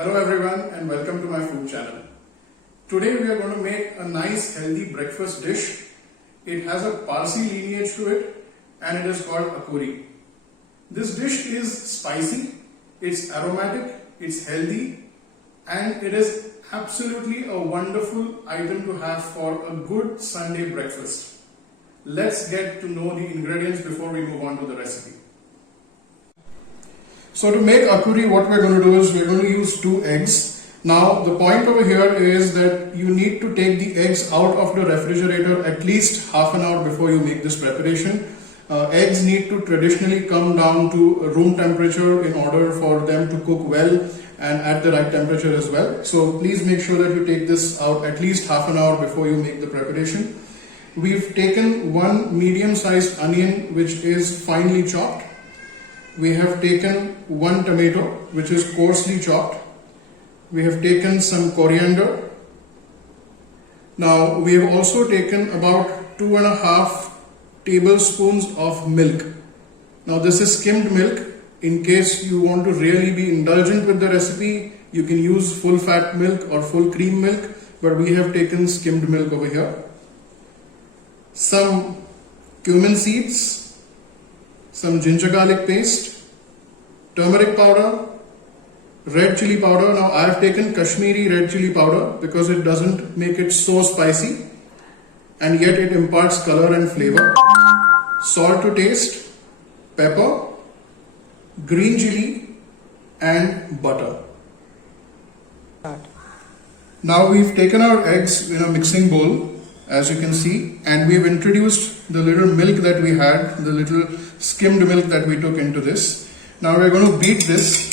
Hello everyone and welcome to my food channel. Today we are going to make a nice healthy breakfast dish. It has a Parsi lineage to it and it is called akuri. This dish is spicy, it's aromatic, it's healthy and it is absolutely a wonderful item to have for a good Sunday breakfast. Let's get to know the ingredients before we move on to the recipe. So to make akuri, what we're going to do is we're going to use 2 eggs. Now the point over here is that you need to take the eggs out of the refrigerator at least half an hour before you make this preparation. Eggs need to traditionally come down to room temperature in order for them to cook well and at the right temperature as well. So please make sure that you take this out at least half an hour before you make the preparation. We've taken 1 medium-sized onion which is finely chopped. We have taken 1 tomato which is coarsely chopped. We have taken some coriander. Now we have also taken about 2.5 tablespoons of milk. Now this is skimmed milk. In case you want to really be indulgent with the recipe, you can use full fat milk or full cream milk, but we have taken skimmed milk over here. Some cumin seeds, some ginger garlic paste, turmeric powder, red chili powder. Now I have taken Kashmiri red chili powder because it doesn't make it so spicy and yet it imparts color and flavor. Salt to taste, pepper, green chili and butter. Now we've taken our eggs in a mixing bowl, as you can see, and we've introduced the little milk that we had, the little skimmed milk that we took into this. Now we're going to beat this.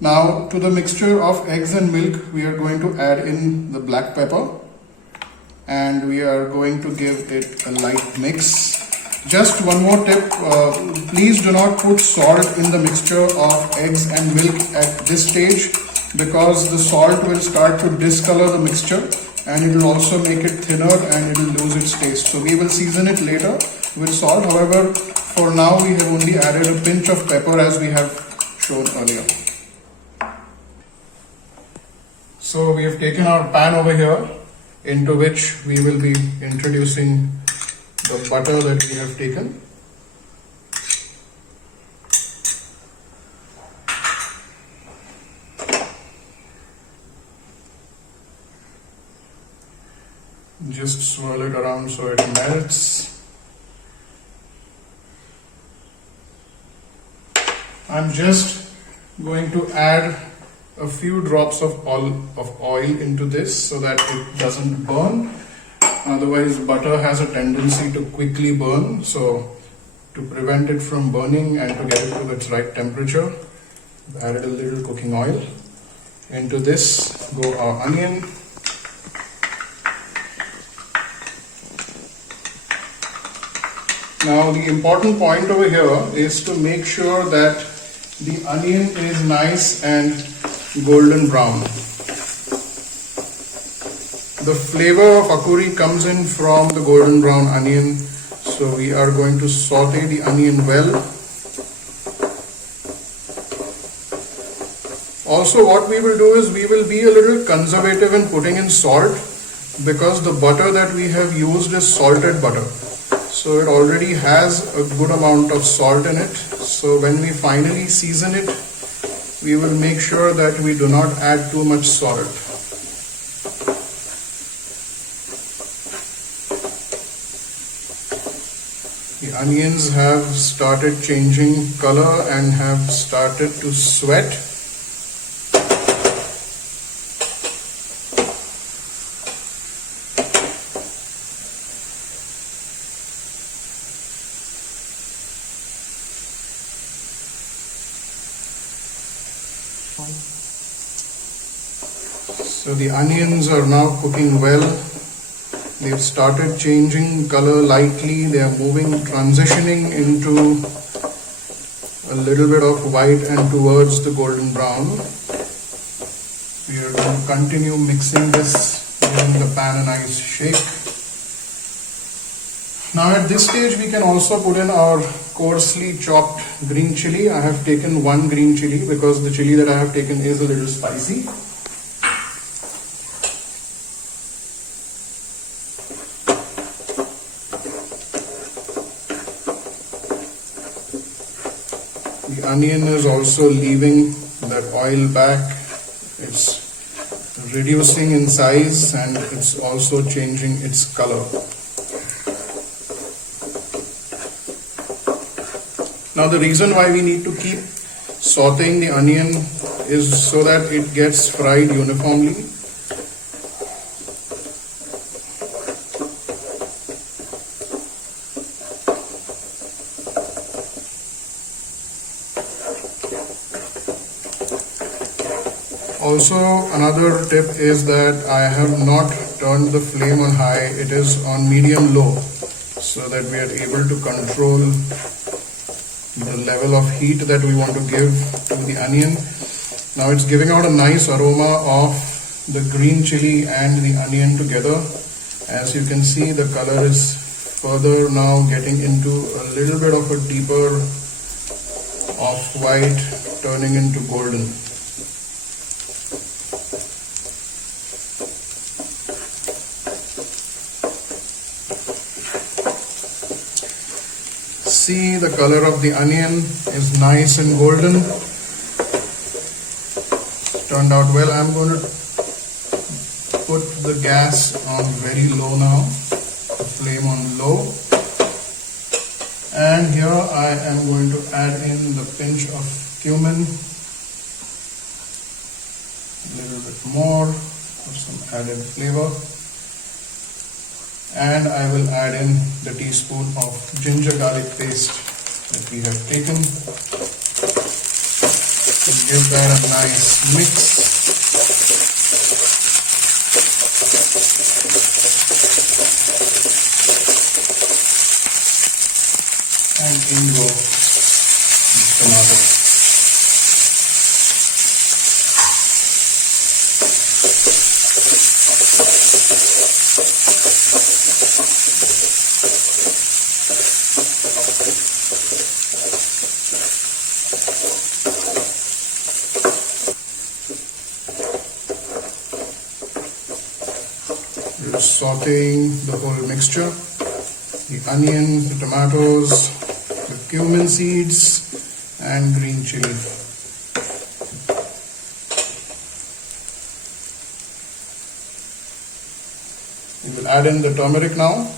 Now to the mixture of eggs and milk, we are going to add in the black pepper and we are going to give it a light mix. Just one more tip, please do not put salt in the mixture of eggs and milk at this stage because the salt will start to discolor the mixture and it will also make it thinner and it will lose its taste. So we will season it later with salt. However, for now we have only added a pinch of pepper as we have shown earlier. So we have taken our pan over here into which we will be introducing the butter that we have taken. Just swirl it around so it melts. I'm just going to add a few drops of oil into this so that it doesn't burn. Otherwise butter has a tendency to quickly burn, so to prevent it from burning and to get it to its right temperature, I've added a little cooking oil. Into this go our onion, now the important point over here is to make sure that the onion is nice and golden brown. The flavor of akuri comes in from the golden brown onion, so we are going to saute the onion well. Also what we will do is we will be a little conservative in putting in salt because the butter that we have used is salted butter. So it already has a good amount of salt in it. So when we finally season it, we will make sure that we do not add too much salt. The onions have started changing color and have started to sweat. So the onions are now cooking well. They've started changing color lightly. They are transitioning into a little bit of white and towards the golden brown. We are going to continue mixing this, giving the pan a nice shake. Now at this stage we can also put in our coarsely chopped green chili. I have taken one green chili because the chili that I have taken is a little spicy. The onion is also leaving that oil back. It's reducing in size and it's also changing its color. Now the reason why we need to keep sauteing the onion is so that it gets fried uniformly. Also, another tip is that I have not turned the flame on high, it is on medium-low, so that we are able to control the level of heat that we want to give to the onion. Now it's giving out a nice aroma of the green chili and the onion together. As you can see, the color is further now getting into a little bit of a deeper off-white, turning into golden. See, the color of the onion is nice and golden. Turned out well. I'm going to put the gas on very low now, the flame on low. And here I am going to add in the pinch of cumin, a little bit more for some added flavor. And I will add in the teaspoon of ginger garlic paste that we have taken to give that a nice mix. And in go tomato. We're sauteing the whole mixture, the onion, the tomatoes, the cumin seeds and green chili. We will add in the turmeric now,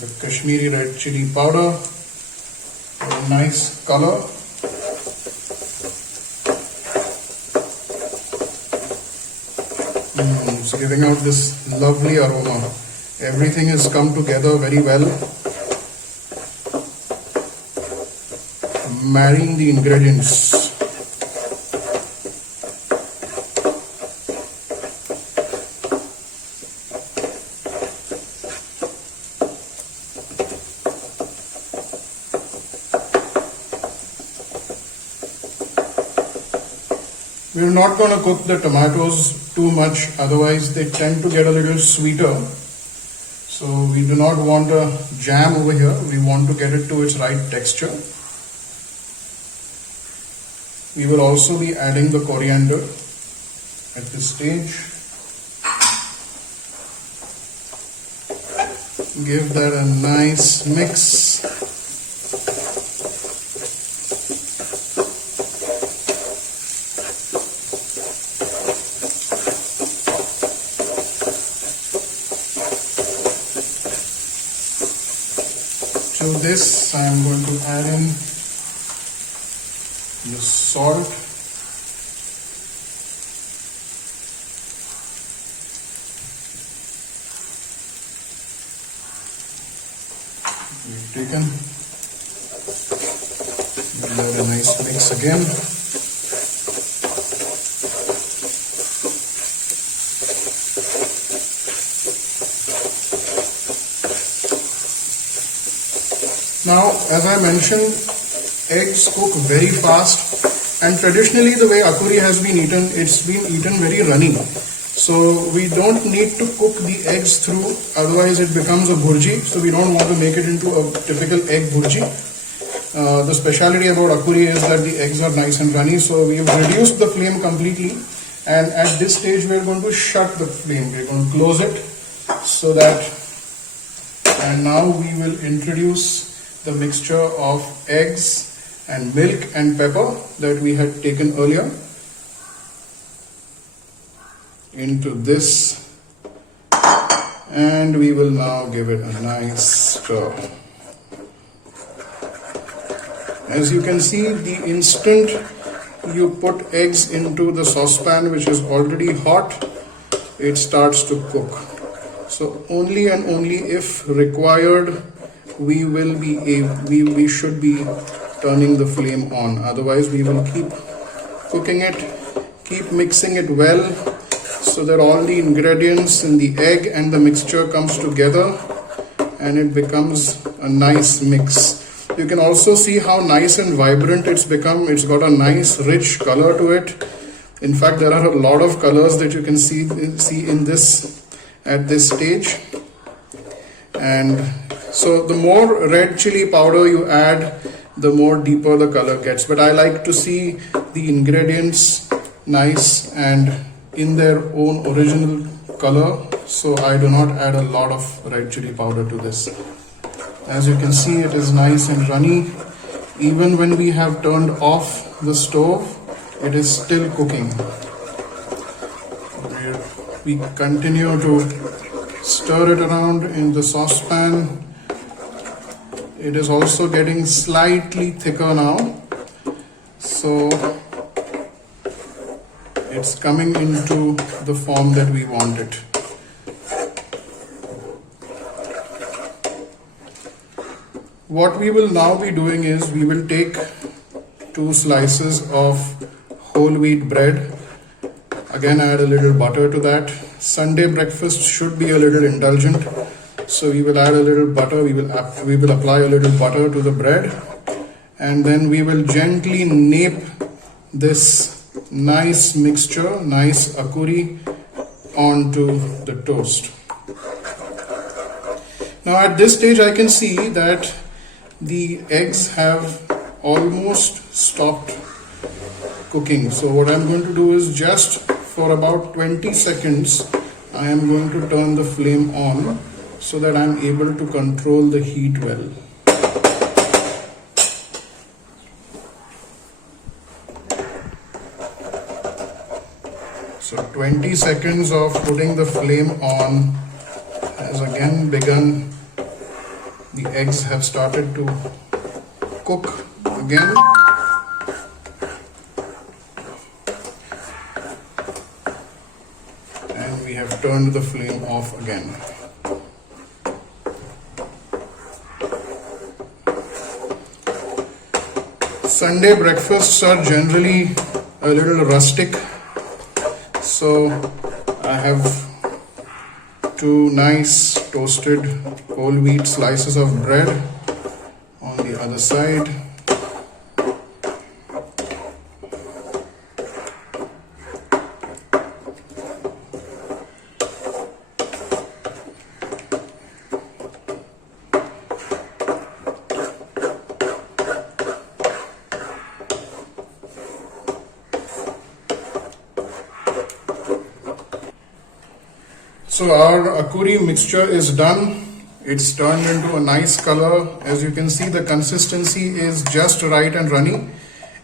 the Kashmiri red chili powder for a nice color. It's giving out this lovely aroma. Everything has come together very well, marrying the ingredients. We're not going to cook the tomatoes too much, otherwise they tend to get a little sweeter. So we do not want a jam over here, we want to get it to its right texture. We will also be adding the coriander at this stage. Give that a nice mix. To this I am going to add in the salt. We've taken. Give that a nice mix again. Now, as I mentioned, eggs cook very fast And traditionally, the way akuri has been eaten, it's been eaten very runny. So we don't need to cook the eggs through, otherwise it becomes a bhurji. So we don't want to make it into a typical egg bhurji. The speciality about akuri is that the eggs are nice and runny. So we have reduced the flame completely. And at this stage, we are going to shut the flame. We're going to close it so that, and now we will introduce the mixture of eggs and milk and pepper that we had taken earlier into this, and we will now give it a nice stir. As you can see, the instant you put eggs into the saucepan, which is already hot, it starts to cook. So only and only if required, we should be turning the flame on. Otherwise, we will keep cooking it, keep mixing it well, so that all the ingredients in the egg and the mixture comes together and it becomes a nice mix. You can also see how nice and vibrant it's become. It's got a nice rich color to it. In fact, there are a lot of colors that you can see in this at this stage. And so the more red chili powder you add, the more deeper the color gets. But I like to see the ingredients nice and in their own original color, so I do not add a lot of red chili powder to this. As you can see, it is nice and runny. Even when we have turned off the stove, it is still cooking. We continue to stir it around in the saucepan. It is also getting slightly thicker now, so it's coming into the form that we want it. What we will now be doing is we will take 2 slices of whole wheat bread. Again, add a little butter to that. Sunday breakfast should be a little indulgent, so we will add a little butter. We will apply a little butter to the bread, and then we will gently nape this nice mixture, nice akuri, onto the toast. Now at this stage, I can see that the eggs have almost stopped cooking. So what I'm going to do is, just for about 20 seconds, I am going to turn the flame on so that I'm able to control the heat well. So 20 seconds of putting the flame on has again begun. The eggs have started to cook again. And we have turned the flame off again. Sunday breakfasts are generally a little rustic. So I have 2 nice toasted whole wheat slices of bread on the other side. So our akuri mixture is done. It's turned into a nice color. As you can see, the consistency is just right and runny.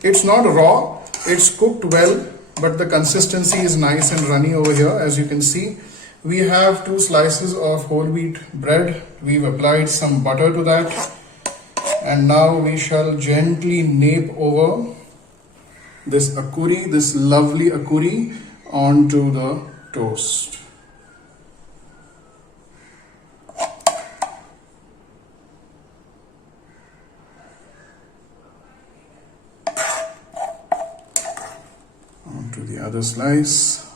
It's not raw, it's cooked well, but the consistency is nice and runny over here. As you can see, we have 2 slices of whole wheat bread. We've applied some butter to that. And now we shall gently nape over this akuri, this lovely akuri, onto the toast. Onto the other slice.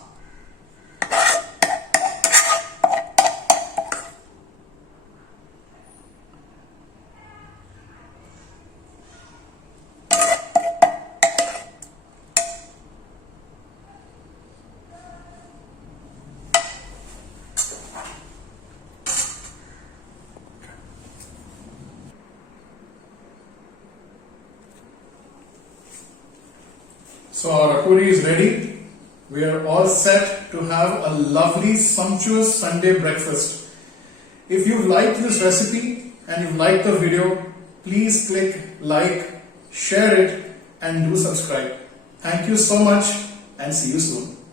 So our akuri is ready. We are all set to have a lovely, sumptuous Sunday breakfast. If you've liked this recipe and you've liked the video, please click like, share it, and do subscribe. Thank you so much and see you soon.